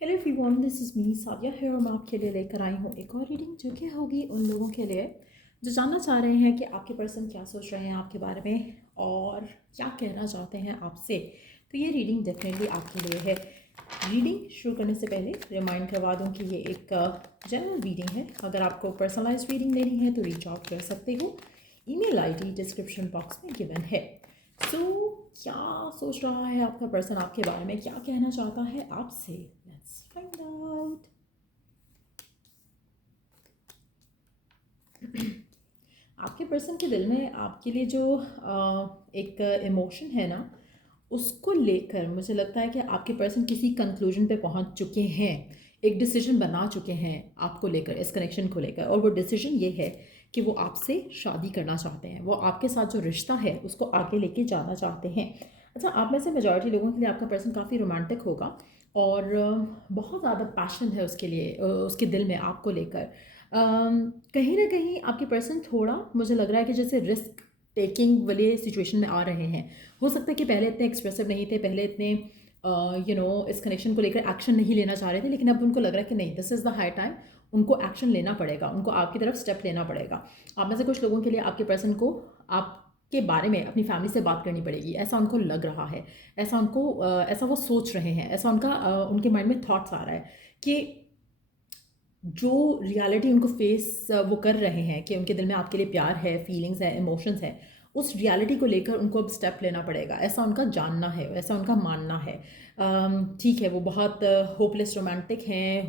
Hello everyone, this is me Sadia है और मैं आपके लिए लेकर आई हूँ एक और रीडिंग जो कि होगी उन लोगों के लिए जो जानना चाह रहे हैं कि आपके पर्सन क्या सोच रहे हैं आपके बारे में और क्या कहना चाहते हैं आपसे। तो ये रीडिंग डेफिनेटली आपके लिए है। रीडिंग शुरू करने से पहले रिमाइंड करवा दूँ कि ये एक जनरल रीडिंग है। अगर आपको पर्सनलाइज रीडिंग लेनी है तो रीच आउट कर सकते हो। ईमेल आईडी डिस्क्रिप्शन बॉक्स में गिवन है। सो क्या सोच रहा है आपका पर्सन आपके बारे में, क्या कहना चाहता है आपसे? Let's find out. आपके पर्सन के दिल में आपके लिए जो एक इमोशन है ना, उसको लेकर मुझे लगता है कि आपके पर्सन किसी कंक्लूजन पे पहुंच चुके हैं, एक डिसीजन बना चुके हैं आपको लेकर, इस कनेक्शन को लेकर। और वो डिसीजन ये है कि वो आपसे शादी करना चाहते हैं, वो आपके साथ जो रिश्ता है उसको आगे लेके जाना चाहते हैं। अच्छा, आप में से मेजॉरिटी लोगों के लिए आपका पर्सन काफ़ी रोमांटिक होगा और बहुत ज़्यादा पैशन है उसके लिए, उसके दिल में आपको लेकर। कहीं ना कहीं आपके पर्सन थोड़ा मुझे लग रहा है कि जैसे रिस्क टेकिंग वाले सिचुएशन में आ रहे हैं। हो सकता है कि पहले इतने एक्सप्रेसिव नहीं थे, पहले इतने इस कनेक्शन को लेकर एक्शन नहीं लेना चाह रहे थे, लेकिन अब उनको लग रहा है कि नहीं, this is the high time, उनको एक्शन लेना पड़ेगा, उनको आपकी तरफ स्टेप लेना पड़ेगा। आप में से कुछ लोगों के लिए आपके पर्सन को आपके बारे में अपनी फैमिली से बात करनी पड़ेगी, ऐसा उनको लग रहा है, ऐसा उनको ऐसा वो सोच रहे हैं, ऐसा उनके माइंड में थॉट्स आ रहा है कि जो रियलिटी उनको फेस वो कर रहे हैं कि उनके दिल में आपके लिए प्यार है, फीलिंग्स है, इमोशंस है, उस रियलिटी को लेकर उनको अब स्टेप लेना पड़ेगा, ऐसा उनका जानना है, ऐसा उनका मानना है। ठीक है, वो बहुत होपलेस रोमांटिक हैं,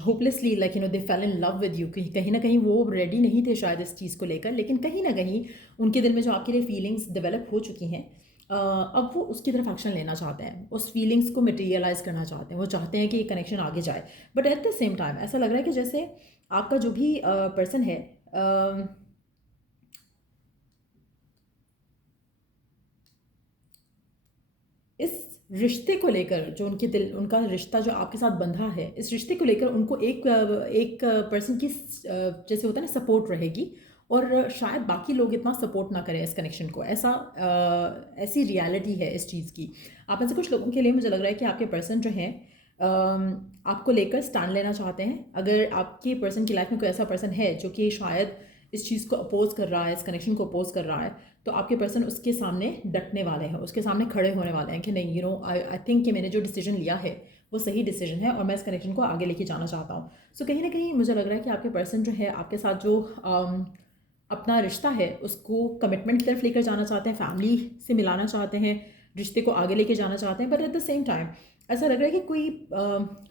hopelessly like they fail in love with you. कहीं ना कहीं वो रेडी नहीं थे शायद इस चीज़ को लेकर, लेकिन कहीं ना कहीं उनके दिल में जो आपके लिए फीलिंग्स डेवलप हो चुकी हैं, अब वो उसकी तरफ एक्शन लेना चाहते हैं, उस फीलिंग्स को मटेरियलाइज करना चाहते हैं, वो चाहते हैं कि ये कनेक्शन आगे जाए। But at the same time ऐसा लग रहा है कि जैसे आपका जो भी पर्सन है, इस रिश्ते को लेकर, जो उनके दिल, उनका रिश्ता जो आपके साथ बंधा है, इस रिश्ते को लेकर उनको एक पर्सन की जैसे होता है ना, सपोर्ट रहेगी। और शायद बाकी लोग इतना सपोर्ट ना करें इस कनेक्शन को, ऐसी रियलिटी है इस चीज़ की। आप में से कुछ लोगों के लिए मुझे लग रहा है कि आपके पर्सन जो हैं आपको लेकर स्टैंड लेना चाहते हैं। अगर आपके पर्सन की लाइफ में कोई ऐसा पर्सन है जो कि शायद इस चीज़ को अपोज कर रहा है, इस कनेक्शन को अपोज कर रहा है, तो आपके पर्सन उसके सामने डटने वाले हैं, उसके सामने खड़े होने वाले हैं कि नहीं, आई थिंक कि मैंने जो डिसीजन लिया है वो सही डिसीजन है और मैं इस कनेक्शन को आगे लेके जाना चाहता हूँ। सो कहीं ना कहीं मुझे लग रहा है कि आपके पर्सन जो है आपके साथ जो अपना रिश्ता है उसको कमिटमेंट की तरफ लेकर जाना चाहते हैं, फैमिली से मिलाना चाहते हैं, रिश्ते को आगे लेके जाना चाहते हैं। But at the same time ऐसा लग रहा है कि कोई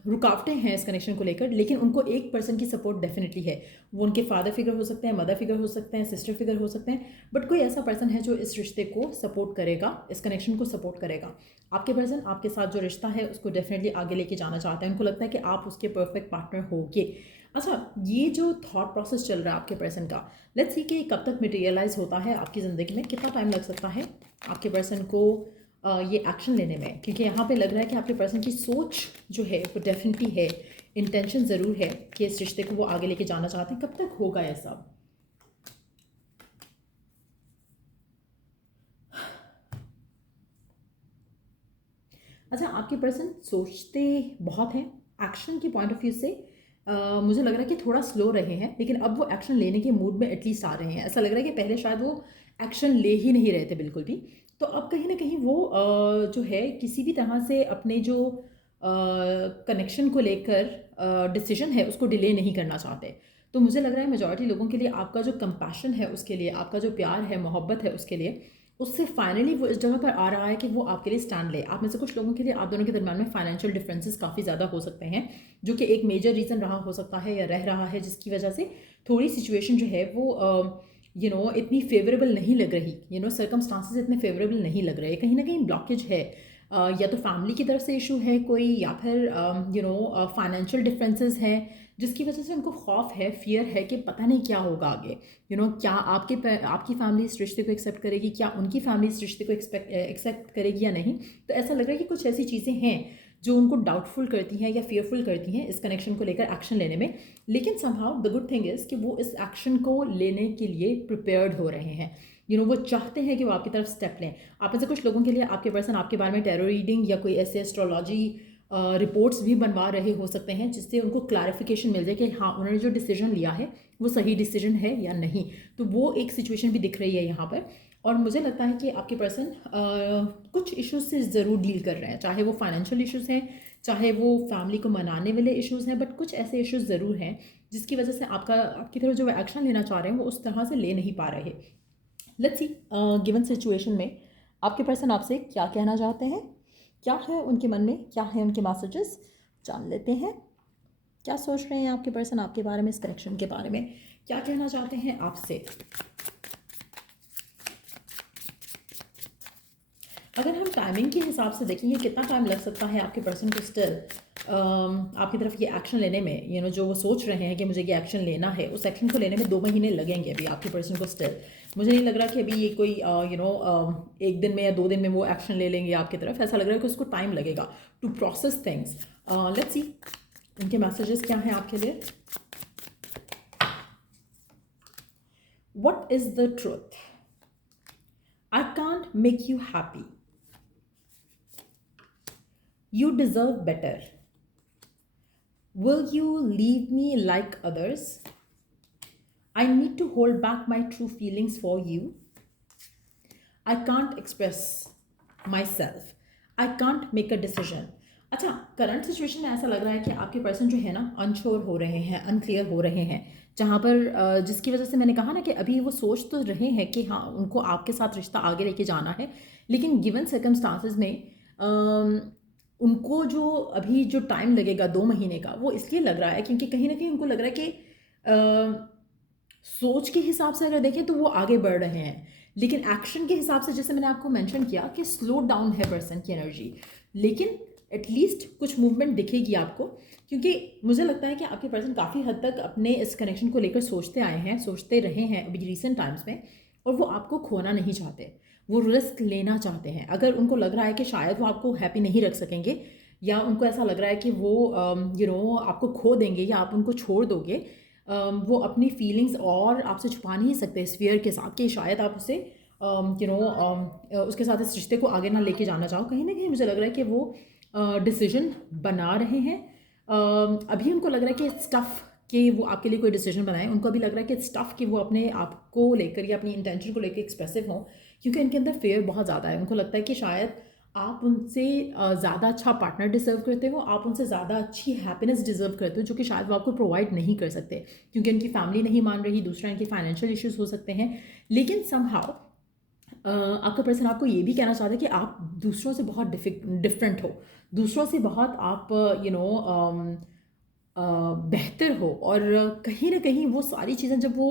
रुकावटें हैं इस कनेक्शन को लेकर, लेकिन उनको एक पर्सन की सपोर्ट डेफिनेटली है। वो उनके फादर फिगर हो सकते हैं, मदर फिगर हो सकते हैं, सिस्टर फिगर हो सकते हैं, बट कोई ऐसा पर्सन है जो इस रिश्ते को सपोर्ट करेगा, इस कनेक्शन को सपोर्ट करेगा। आपके पर्सन आपके साथ जो रिश्ता है उसको डेफिनेटली आगे लेके जाना चाहते हैं, उनको लगता है कि आप उसके परफेक्ट पार्टनर होगे। अच्छा, ये जो थॉट प्रोसेस चल रहा है आपके पर्सन का, लेट्स सी कि कब तक मटेरियलाइज होता है आपकी ज़िंदगी में, कितना टाइम लग सकता है आपके पर्सन को ये एक्शन लेने में। क्योंकि यहाँ पे लग रहा है कि आपके पर्सन की सोच जो है वो डेफिनेटली है, इंटेंशन ज़रूर है कि इस रिश्ते को वो आगे लेके जाना चाहते हैं। कब तक होगा ये सब? अच्छा, आपके पर्सन सोचते बहुत हैं, एक्शन के पॉइंट ऑफ व्यू से मुझे लग रहा है कि थोड़ा स्लो रहे हैं, लेकिन अब वो एक्शन लेने के मूड में एटलीस्ट आ रहे हैं। ऐसा लग रहा है कि पहले शायद वो एक्शन ले ही नहीं रहे थे बिल्कुल भी। तो अब कहीं ना कहीं वो जो है किसी भी तरह से अपने जो कनेक्शन को लेकर डिसीजन है उसको डिले नहीं करना चाहते। तो मुझे लग रहा है मेजॉरिटी लोगों के लिए आपका जो कंपैशन है उसके लिए, आपका जो प्यार है, मोहब्बत है उसके लिए, उससे फाइनली वो इस जगह पर आ रहा है कि वो आपके लिए स्टैंड ले। आप में से कुछ लोगों के लिए आप दोनों के दरम्यान में फाइनेंशियल डिफरेंसेस काफ़ी ज़्यादा हो सकते हैं, जो कि एक मेजर रीज़न रहा हो सकता है या रह रहा है, जिसकी वजह से थोड़ी सिचुएशन जो है वो इतनी फेवरेबल नहीं लग रही, सर्कमस्टांसेस इतने फेवरेबल नहीं लग रहे, कहीं ना कहीं ब्लॉकेज है। या तो फैमिली की तरफ से इशू है कोई, या फिर फाइनेंशियल डिफरेंसेस हैं जिसकी वजह से उनको खौफ है, फियर है कि पता नहीं क्या होगा आगे। क्या आपकी फैमिली इस रिश्ते को एक्सेप्ट करेगी, क्या उनकी फैमिली इस रिश्ते को एक्सेप्ट करेगी या नहीं। तो ऐसा लग रहा है कि कुछ ऐसी चीज़ें हैं जो उनको डाउटफुल करती हैं या फियरफुल करती हैं इस कनेक्शन को लेकर एक्शन लेने में। लेकिन somehow the good thing is कि वो इस एक्शन को लेने के लिए प्रिपेयर्ड हो रहे हैं। वो चाहते हैं कि वो आपकी तरफ स्टेप लें। आप में से कुछ लोगों के लिए आपके पर्सन आपके बारे में टैरो रीडिंग या कोई ऐसे एस्ट्रोलॉजी रिपोर्ट्स भी बनवा रहे हो सकते हैं, जिससे उनको क्लैरिफिकेशन मिल जाए कि हाँ उन्होंने जो डिसीजन लिया है वो सही डिसीजन है या नहीं। तो वो एक सिचुएशन भी दिख रही है यहाँ पर। और मुझे लगता है कि आपके पर्सन कुछ इश्यूज से ज़रूर डील कर रहे हैं, चाहे वो फाइनेंशियल इश्यूज़ हैं, चाहे वो फैमिली को मनाने वाले इश्यूज़ हैं, बट कुछ ऐसे इश्यूज़ ज़रूर हैं जिसकी वजह से आपकी तरफ जो एक्शन लेना चाह रहे हैं वो उस तरह से ले नहीं पा रहे। लेट्स सी गिवन सिचुएशन में आपके पर्सन आपसे क्या कहना चाहते हैं, क्या है उनके मन में, क्या है उनके मैसेजेस, जान लेते हैं। क्या सोच रहे हैं आपके पर्सन आपके बारे में, इस कनेक्शन के बारे में क्या कहना चाहते हैं आपसे। अगर हम टाइमिंग के हिसाब से देखेंगे कितना टाइम लग सकता है आपके पर्सन को स्टिल आपकी तरफ ये एक्शन लेने में, जो वो सोच रहे हैं कि मुझे ये एक्शन लेना है, उस एक्शन को लेने में 2 महीने लगेंगे अभी आपके पर्सन को स्टिल। मुझे नहीं लग रहा कि अभी ये कोई एक दिन में या 2 दिन में वो एक्शन ले लेंगे आपकी तरफ। ऐसा लग रहा है कि उसको टाइम लगेगा to process things. Let's see उनके मैसेजेस क्या हैं आपके लिए। What is the truth? I can't make you happy, you deserve better, will you leave me like others, I need to hold back my true feelings for you, I can't express myself, I can't make a decision। अच्छा, current situation में ऐसा लग रहा है कि आपके person जो है ना अनश्योर हो रहे हैं, अनक्लियर हो रहे हैं, जहाँ पर जिसकी वजह से मैंने कहा ना कि अभी वो सोच तो रहे हैं कि हाँ उनको आपके साथ रिश्ता आगे लेके जाना है, लेकिन गिवन सर्कमस्टांसेस में उनको जो अभी जो टाइम लगेगा 2 महीने का, वो इसलिए लग रहा है क्योंकि कहीं ना कहीं उनको लग रहा है कि सोच के हिसाब से अगर देखें तो वो आगे बढ़ रहे हैं, लेकिन एक्शन के हिसाब से जैसे मैंने आपको मेंशन किया कि स्लो डाउन है पर्सन की एनर्जी, लेकिन एटलीस्ट कुछ मूवमेंट दिखेगी आपको। क्योंकि मुझे लगता है कि आपके पर्सन काफ़ी हद तक अपने इस कनेक्शन को लेकर सोचते आए हैं, सोचते रहे हैं अभी रिसेंट टाइम्स में, और वो आपको खोना नहीं चाहते, वो रिस्क लेना चाहते हैं। अगर उनको लग रहा है कि शायद वो आपको हैप्पी नहीं रख सकेंगे, या उनको ऐसा लग रहा है कि वो आपको खो देंगे या आप उनको छोड़ दोगे, वो अपनी फीलिंग्स और आपसे छुपा नहीं सकते इस फियर के साथ कि शायद आप उसे उसके साथ इस रिश्ते को आगे ना लेके जाना चाहो। कहीं ना कहीं मुझे लग रहा है कि वो डिसीजन बना रहे हैं। अभी उनको लग रहा है कि स्टफ़ कि वो आपके लिए कोई डिसीजन बनाए, उनको अभी लग रहा है कि स्टफ़ कि वो अपने आप को लेकर या अपनी इंटेंशन को लेकर एक्सप्रेसिव हों, क्योंकि उनके अंदर फेयर बहुत ज़्यादा है। उनको लगता है कि शायद आप उनसे ज़्यादा अच्छा पार्टनर डिज़र्व करते हो, आप उनसे ज़्यादा अच्छी हैप्पीनेस डिज़र्व करते हो, जो कि शायद वो आपको प्रोवाइड नहीं कर सकते क्योंकि उनकी फैमिली नहीं मान रही, दूसरा इनके फाइनेंशियल इश्यूज़ हो सकते हैं। लेकिन समहाउ आपका पर्सन आपको ये भी कहना चाहता है कि आप दूसरों से बहुत डिफरेंट हो, दूसरों से बहुत आप बेहतर हो, और कहीं ना कहीं वो सारी चीज़ें जब वो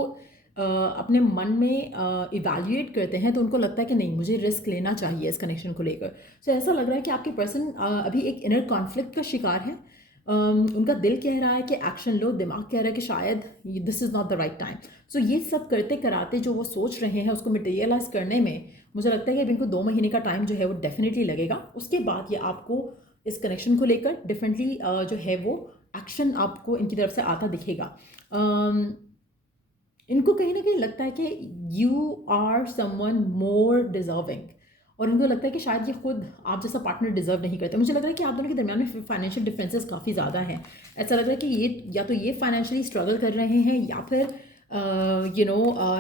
अपने मन में इवैल्यूएट करते हैं तो उनको लगता है कि नहीं, मुझे रिस्क लेना चाहिए इस कनेक्शन को लेकर। सो ऐसा लग रहा है कि आपके पर्सन अभी एक इनर कॉन्फ्लिक्ट का शिकार है। उनका दिल कह रहा है कि एक्शन लो, दिमाग कह रहा है कि शायद this is not the right time. So ये सब करते कराते जो वो सोच रहे हैं उसको मटेरियलाइज करने में मुझे लगता है कि अभी इनको 2 महीने का टाइम जो है वो डेफिनेटली लगेगा। उसके बाद ये आपको इस कनेक्शन को लेकर डिफरेंटली जो है वो एक्शन आपको इनकी तरफ से आता दिखेगा। इनको कहीं ना कहीं लगता है कि you are someone more deserving, और इनको लगता है कि शायद ये खुद आप जैसा पार्टनर डिजर्व नहीं करते। मुझे लग रहा है कि आप दोनों के दरमियान में फाइनेंशियल डिफरेंसेस काफ़ी ज़्यादा हैं। ऐसा लग रहा है कि ये या तो ये फाइनेंशियली स्ट्रगल कर रहे हैं, या फिर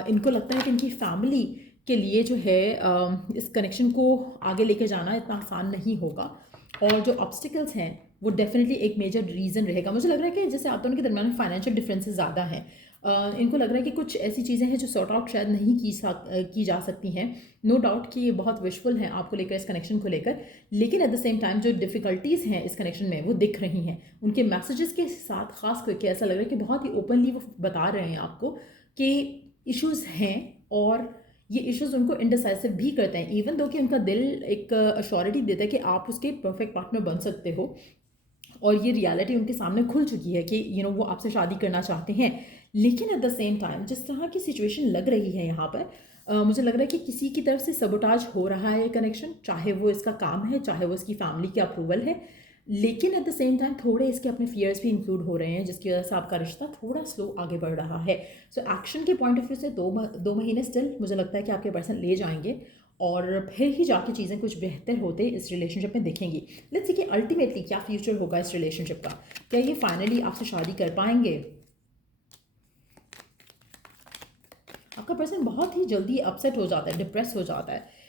इनको लगता है कि इनकी फैमिली के लिए जो है इस कनेक्शन को आगे लेके जाना इतना आसान नहीं होगा, और जो ऑब्स्टिकल्स हैं वो डेफिनेटली एक मेजर रीज़न रहेगा। मुझे लग रहा है कि जैसे आप दोनों के दरमियान में फाइनेंशियल डिफरेंसेस ज़्यादा हैं, इनको लग रहा है कि कुछ ऐसी चीज़ें हैं जो सॉर्ट आउट शायद नहीं की जा सकती हैं। नो डाउट कि ये बहुत विशफुल हैं आपको लेकर, इस कनेक्शन को लेकर, लेकिन एट द सेम टाइम जो डिफ़िकल्टीज़ हैं इस कनेक्शन में वो दिख रही हैं। उनके मैसेजेस के साथ ख़ास करके ऐसा लग रहा है कि बहुत ही ओपनली वो बता रहे हैं आपको कि इश्यूज़ हैं, और ये इश्यूज़ उनको इनडिसाइसिव भी करते हैं, इवन दो कि उनका दिल एक अश्योरिटी देता है कि आप उसके परफेक्ट पार्टनर बन सकते हो, और ये रियलिटी उनके सामने खुल चुकी है कि वो आपसे शादी करना चाहते हैं। लेकिन एट द सेम टाइम जिस तरह की सिचुएशन लग रही है यहाँ पर, मुझे लग रहा है कि किसी की तरफ से सबोटाज हो रहा है ये कनेक्शन, चाहे वो इसका काम है, चाहे वो इसकी फैमिली की अप्रूवल है, लेकिन एट द सेम टाइम थोड़े इसके अपने फियर्स भी इंक्लूड हो रहे हैं, जिसकी वजह से आपका रिश्ता थोड़ा स्लो आगे बढ़ रहा है। सो एक्शन के पॉइंट ऑफ व्यू से दो महीने स्टिल मुझे लगता है कि आपके पर्सन ले जाएंगे, और फिर ही जाके चीज़ें कुछ बेहतर होते इस रिलेशनशिप में दिखेंगी। लेट्स सी कि अल्टीमेटली क्या फ्यूचर होगा इस रिलेशनशिप का। क्या ये फाइनली आपसे शादी कर पाएंगे? आपका पर्सन बहुत ही जल्दी अपसेट हो जाता है, डिप्रेस हो जाता है।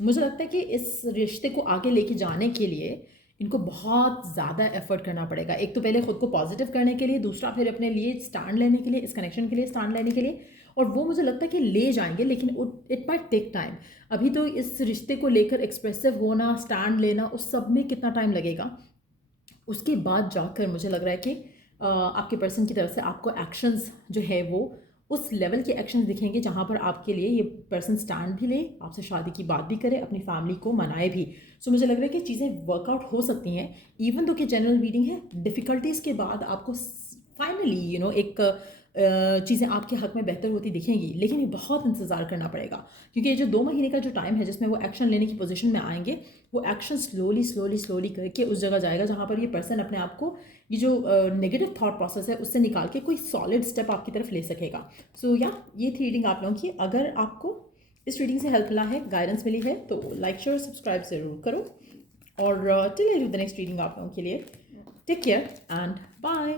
मुझे लगता है कि इस रिश्ते को आगे लेके जाने के लिए इनको बहुत ज़्यादा एफर्ट करना पड़ेगा। एक तो पहले ख़ुद को पॉजिटिव करने के लिए, दूसरा फिर अपने लिए स्टैंड लेने के लिए, इस कनेक्शन के लिए स्टैंड लेने के लिए। और वो मुझे लगता है कि ले जाएंगे, लेकिन इट माइट टेक टाइम। अभी तो इस रिश्ते को लेकर एक्सप्रेसिव होना, स्टैंड लेना, उस सब में कितना टाइम लगेगा। उसके बाद जाकर मुझे लग रहा है कि आपके पर्सन की तरफ से आपको एक्शंस जो है वो उस लेवल के एक्शंस दिखेंगे जहाँ पर आपके लिए ये पर्सन स्टैंड भी ले, आपसे शादी की बात भी करे, अपनी फैमिली को मनाए भी। सो मुझे लग रहा है कि चीज़ें वर्कआउट हो सकती हैं। इवन दो कि जनरल रीडिंग है, डिफ़िकल्टीज़ के बाद आपको फाइनली एक चीज़ें आपके हक में बेहतर होती दिखेंगी, लेकिन ये बहुत इंतज़ार करना पड़ेगा। क्योंकि ये जो 2 महीने का जो टाइम है जिसमें वो एक्शन लेने की पोजीशन में आएंगे, वो एक्शन स्लोली स्लोली स्लोली करके उस जगह जाएगा जहाँ पर ये पर्सन अपने आप को, ये जो नेगेटिव थॉट प्रोसेस है उससे निकाल के कोई सॉलिड स्टेप आपकी तरफ ले सकेगा। सो या ये थी रीडिंग आप लोगों की। अगर आपको इस रीडिंग से हेल्प मिला है, गाइडेंस मिली है, तो लाइक शेयर सब्सक्राइब ज़रूर करो। और till I do the next reading आप लोगों के लिए, टेक केयर एंड बाय।